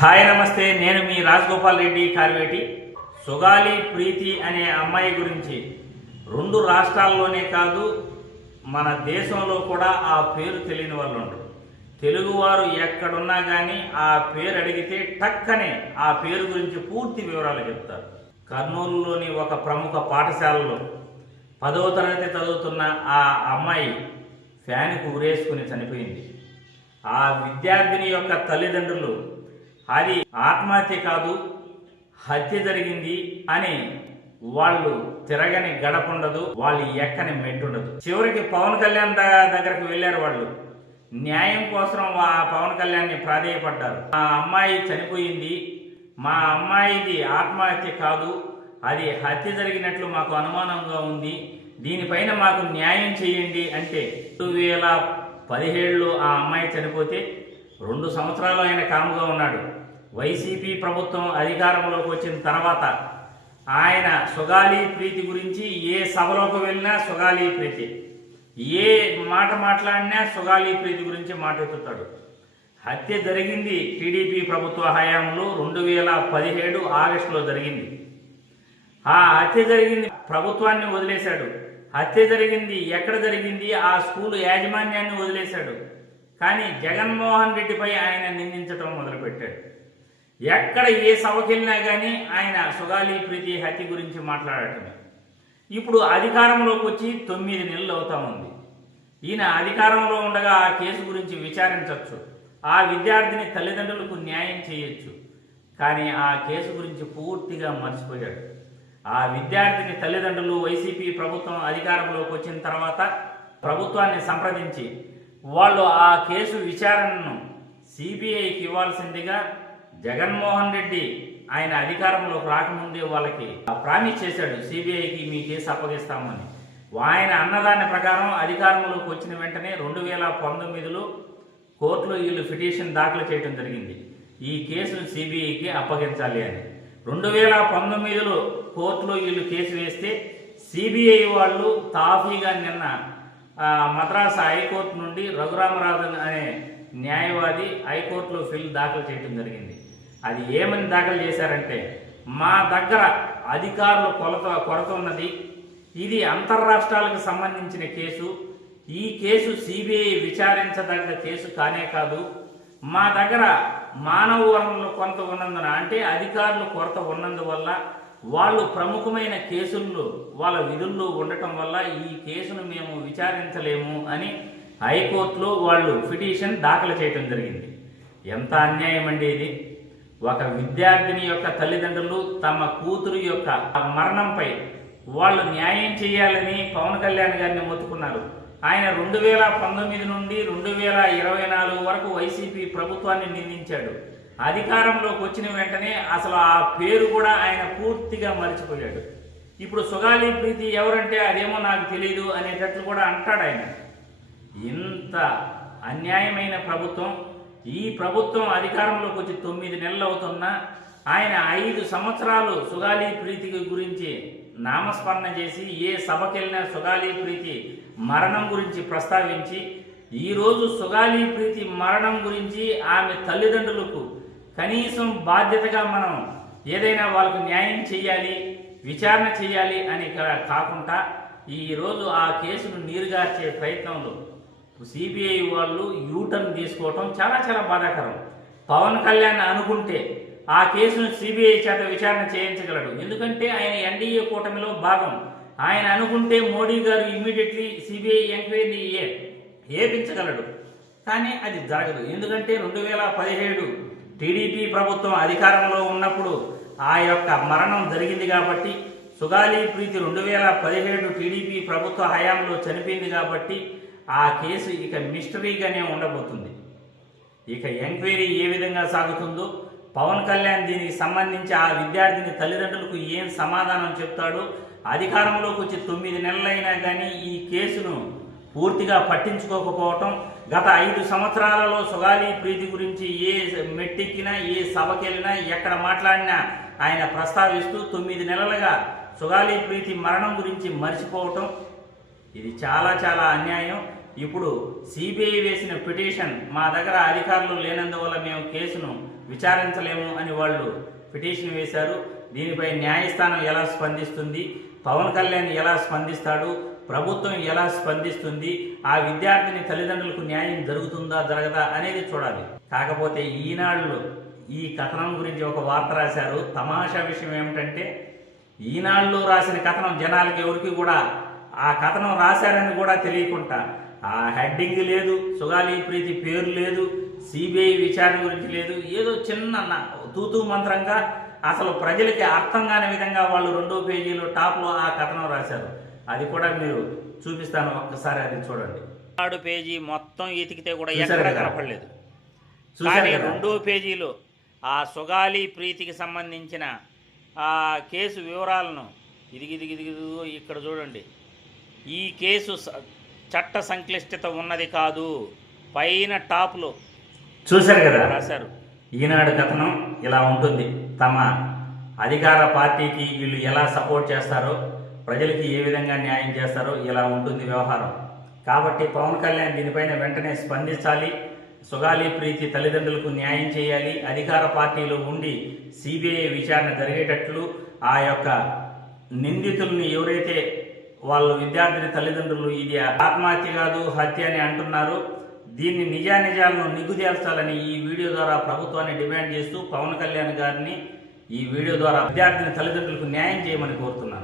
Hi నమస్తే, నేను మీ రాజగోపాల్ రెడ్డి కార్వేటి. సుగాలి ప్రీతి అనే అమ్మాయి గురించి రెండు రాష్ట్రాల్లోనే కాదు, మన దేశంలో కూడా ఆ పేరు తెలియని వాళ్ళు ఉండరు. తెలుగువారు ఎక్కడున్నా కానీ ఆ పేరు అడిగితే టక్కనే ఆ పేరు గురించి పూర్తి వివరాలు చెప్తారు. కర్నూలులోని ఒక ప్రముఖ పాఠశాలలో 10వ తరగతి చదువుతున్న ఆ అమ్మాయి ఫ్యాన్కు ఉరేసుకుని చనిపోయింది. ఆ విద్యార్థిని యొక్క తల్లిదండ్రులు అది ఆత్మహత్య కాదు, హత్య జరిగింది అని వాళ్ళు తిరగని గడపుండదు, వాళ్ళు ఎక్కని మెట్టుండదు. చివరికి పవన్ కళ్యాణ్ దగ్గరకు వెళ్ళారు. వాళ్ళు న్యాయం కోసం ఆ పవన్ కళ్యాణ్ని ప్రాధేయపడ్డారు. మా అమ్మాయి చనిపోయింది, మా అమ్మాయిది ఆత్మహత్య కాదు, అది హత్య జరిగినట్లు మాకు అనుమానంగా ఉంది, దీనిపైన మాకు న్యాయం చేయండి అంటే 2017లో ఆ అమ్మాయి చనిపోతే 2 సంవత్సరాలు ఆయన కాముగా ఉన్నాడు. వైసీపీ ప్రభుత్వం అధికారంలోకి వచ్చిన తర్వాత ఆయన సుగాలి ప్రీతి గురించి ఏ సభలోకి వెళ్ళినా సుగాలి ప్రీతి, ఏ మాట మాట్లాడినా సుగాలి ప్రీతి గురించి మాట్లాడుతాడు. హత్య జరిగింది టీడీపీ ప్రభుత్వ హయాంలో 2017 ఆగస్టులో జరిగింది. ఆ హత్య జరిగింది, ప్రభుత్వాన్ని వదిలేశాడు. హత్య జరిగింది ఎక్కడ జరిగింది? ఆ స్కూలు యాజమాన్యాన్ని వదిలేశాడు. కానీ జగన్మోహన్ రెడ్డిపై ఆయన నిందించడం మొదలుపెట్టాడు. ఎక్కడ ఏ సభకి వెళ్ళినా కానీ ఆయన సుగాలి ప్రీతి హత్య గురించి మాట్లాడటమే. ఇప్పుడు అధికారంలోకి వచ్చి 9 నెలలు అవుతా ఉంది. ఈయన అధికారంలో ఉండగా ఆ కేసు గురించి విచారించవచ్చు, ఆ విద్యార్థిని తల్లిదండ్రులకు న్యాయం చేయొచ్చు. కానీ ఆ కేసు గురించి పూర్తిగా మర్చిపోయాడు. ఆ విద్యార్థిని తల్లిదండ్రులు వైసీపీ ప్రభుత్వం అధికారంలోకి వచ్చిన తర్వాత ప్రభుత్వాన్ని సంప్రదించి వాళ్ళు ఆ కేసు విచారణను సిబిఐకి ఇవ్వాల్సిందిగా జగన్మోహన్ రెడ్డి ఆయన అధికారంలోకి రాకముందే వాళ్ళకి ప్రామిస్ చేశాడు, సిబిఐకి మీ కేసు అప్పగిస్తామని. ఆయన అన్నదాని ప్రకారం అధికారంలోకి వచ్చిన వెంటనే 2019లో కోర్టులో వీళ్ళు పిటిషన్ దాఖలు చేయడం జరిగింది, ఈ కేసును సిబిఐకి అప్పగించాలి అని. 2019లో కోర్టులో వీళ్ళు కేసు వేస్తే సిబిఐ వాళ్ళు తాఫీగా నిన్న మద్రాసు హైకోర్టు నుండి రఘురామరాజన్ అనే న్యాయవాది హైకోర్టులో ఫిల్ దాఖలు చేయడం జరిగింది. అది ఏమని దాఖలు చేశారంటే, మా దగ్గర అధికారులు కొరత ఉన్నది, ఇది అంతర్రాష్ట్రాలకు సంబంధించిన కేసు, ఈ కేసు సిబిఐ విచారించదగ్గ కేసు కానే కాదు, మా దగ్గర మానవ వనరులు కొంత ఉన్నందున, అంటే అధికారులు కొరత ఉన్నందువల్ల, వాళ్ళు ప్రముఖమైన కేసుల్లో వాళ్ళ విధుల్లో ఉండటం వల్ల ఈ కేసును మేము విచారించలేము అని హైకోర్టులో వాళ్ళు పిటిషన్ దాఖలు చేయడం జరిగింది. ఎంత అన్యాయం అండి ఇది! ఒక విద్యార్థిని యొక్క తల్లిదండ్రులు తమ కూతురు యొక్క మరణంపై వాళ్ళు న్యాయం చేయాలని పవన్ కళ్యాణ్ గారిని మొత్తుకున్నారు. ఆయన 2019 నుండి 2024 వరకు వైసీపీ ప్రభుత్వాన్ని నిందించాడు. అధికారంలోకి వచ్చిన వెంటనే అసలు ఆ పేరు కూడా ఆయన పూర్తిగా మర్చిపోయాడు. ఇప్పుడు సుగాలి ప్రీతి ఎవరంటే అదేమో నాకు తెలియదు అనేటట్లు కూడా అంటాడు ఆయన. ఇంత అన్యాయమైన ప్రభుత్వం, ఈ ప్రభుత్వం అధికారంలోకి వచ్చి 9 నెలలు అవుతున్నా ఆయన 5 సంవత్సరాలు సుగాలి ప్రీతి గురించి నామస్మరణ చేసి ఏ సభకెళ్ళినా సుగాలి ప్రీతి మరణం గురించి ప్రస్తావించి, ఈరోజు సుగాలి ప్రీతి మరణం గురించి ఆమె తల్లిదండ్రులకు కనీసం బాధ్యతగా మనం ఏదైనా వాళ్ళకు న్యాయం చేయాలి, విచారణ చేయాలి అని కాకుండా ఈరోజు ఆ కేసును నీరుగార్చే ప్రయత్నంలో సిబిఐ వాళ్ళు యూటర్న్ తీసుకోవటం చాలా చాలా బాధాకరం. పవన్ కళ్యాణ్ అనుకుంటే ఆ కేసును సిబిఐ చేత విచారణ చేయించగలడు, ఎందుకంటే ఆయన ఎన్డీఏ కూటమిలో భాగం. ఆయన అనుకుంటే మోడీ గారు ఇమ్మీడియట్లీ సిబిఐ ఎంక్వైరీ ఏపించగలడు. కానీ అది జరగదు, ఎందుకంటే 2017 టీడీపీ ప్రభుత్వం అధికారంలో ఉన్నప్పుడు ఆ యొక్క మరణం జరిగింది కాబట్టి, సుగాలి ప్రీతి 2017 టీడీపీ ప్రభుత్వ హయాంలో చనిపోయింది కాబట్టి ఆ కేసు ఇక మిస్టరీగానే ఉండబోతుంది. ఇక ఎంక్వైరీ ఏ విధంగా సాగుతుందో, పవన్ కళ్యాణ్ దీనికి సంబంధించి ఆ విద్యార్థిని తల్లిదండ్రులకు ఏం సమాధానం చెప్తాడో, అధికారంలోకి వచ్చి 9 నెలలైనా కానీ ఈ కేసును పూర్తిగా పట్టించుకోకపోవటం, గత 5 సంవత్సరాలలో సుగాలి ప్రీతి గురించి ఏ మెట్టెక్కినా, ఏ సభకెళ్ళినా, ఎక్కడ మాట్లాడినా ఆయన ప్రస్తావిస్తూ 9 నెలలుగా సుగాలి ప్రీతి మరణం గురించి మర్చిపోవటం, ఇది చాలా చాలా అన్యాయం. ఇప్పుడు సిబిఐ వేసిన పిటిషన్ మా దగ్గర అధికారులు లేనందువల్ల మేము కేసును విచారించలేము అని వాళ్ళు పిటిషన్ వేశారు. దీనిపై న్యాయస్థానం ఎలా స్పందిస్తుంది, పవన్ కళ్యాణ్ ఎలా స్పందిస్తాడు, ప్రభుత్వం ఎలా స్పందిస్తుంది, ఆ విద్యార్థిని తల్లిదండ్రులకు న్యాయం జరుగుతుందా జరగదా అనేది చూడాలి. కాకపోతే ఈనాడులో ఈ కథనం గురించి ఒక వార్త రాశారు. తమాషా విషయం ఏమిటంటే, ఈనాడులో రాసిన కథనం జనాలకి ఎవరికి కూడా ఆ కథనం రాశారని కూడా తెలియకుండా, ఆ హెడ్డింగ్ లేదు, సుగాలి ప్రీతి పేరు లేదు, సిబిఐ విచారణ గురించి లేదు, ఏదో చిన్న తూతూ మంత్రంగా అసలు ప్రజలకి అర్థం కాని విధంగా వాళ్ళు 2వ పేజీలో టాప్లో ఆ కథనం రాశారు. అది కూడా మీరు చూపిస్తాను, ఒక్కసారి అది చూడండి. 3 పేజీ మొత్తం ఎతికితే కూడా ఎక్కడ కనపడలేదు. కానీ 2వ పేజీలో ఆ సుగాలి ప్రీతికి సంబంధించిన ఆ కేసు వివరాలను ఇదిగిదిగిదిగిదిగో ఇక్కడ చూడండి. ఈ కేసు చట్ట సంక్లిష్టత ఉన్నది కాదు, పైన టాప్లో చూశారు కదా రాశారు. ఈనాడు కథనం ఇలా ఉంటుంది. తమ అధికార పార్టీకి వీళ్ళు ఎలా సపోర్ట్ చేస్తారో, ప్రజలకి ఏ విధంగా న్యాయం చేస్తారో ఇలా ఉంటుంది వ్యవహారం. కాబట్టి పవన్ కళ్యాణ్ దీనిపైన వెంటనే స్పందించాలి. సుగాలి ప్రీతి తల్లిదండ్రులకు న్యాయం చేయాలి. అధికార పార్టీలో ఉండి సిబిఐ విచారణ జరిగేటట్లు ఆ యొక్క నిందితుల్ని ఎవరైతే వాళ్ళు విద్యార్థిని తల్లిదండ్రులు ఇది ఆత్మహత్య కాదు హత్య అని అంటున్నారు, దీన్ని నిజానిజాలను నిగ్గుదేల్చాలని ఈ వీడియో ద్వారా ప్రభుత్వాన్ని డిమాండ్ చేస్తూ పవన్ కళ్యాణ్ గారిని ఈ వీడియో ద్వారా విద్యార్థిని తల్లిదండ్రులకు న్యాయం చేయమని కోరుతున్నారు.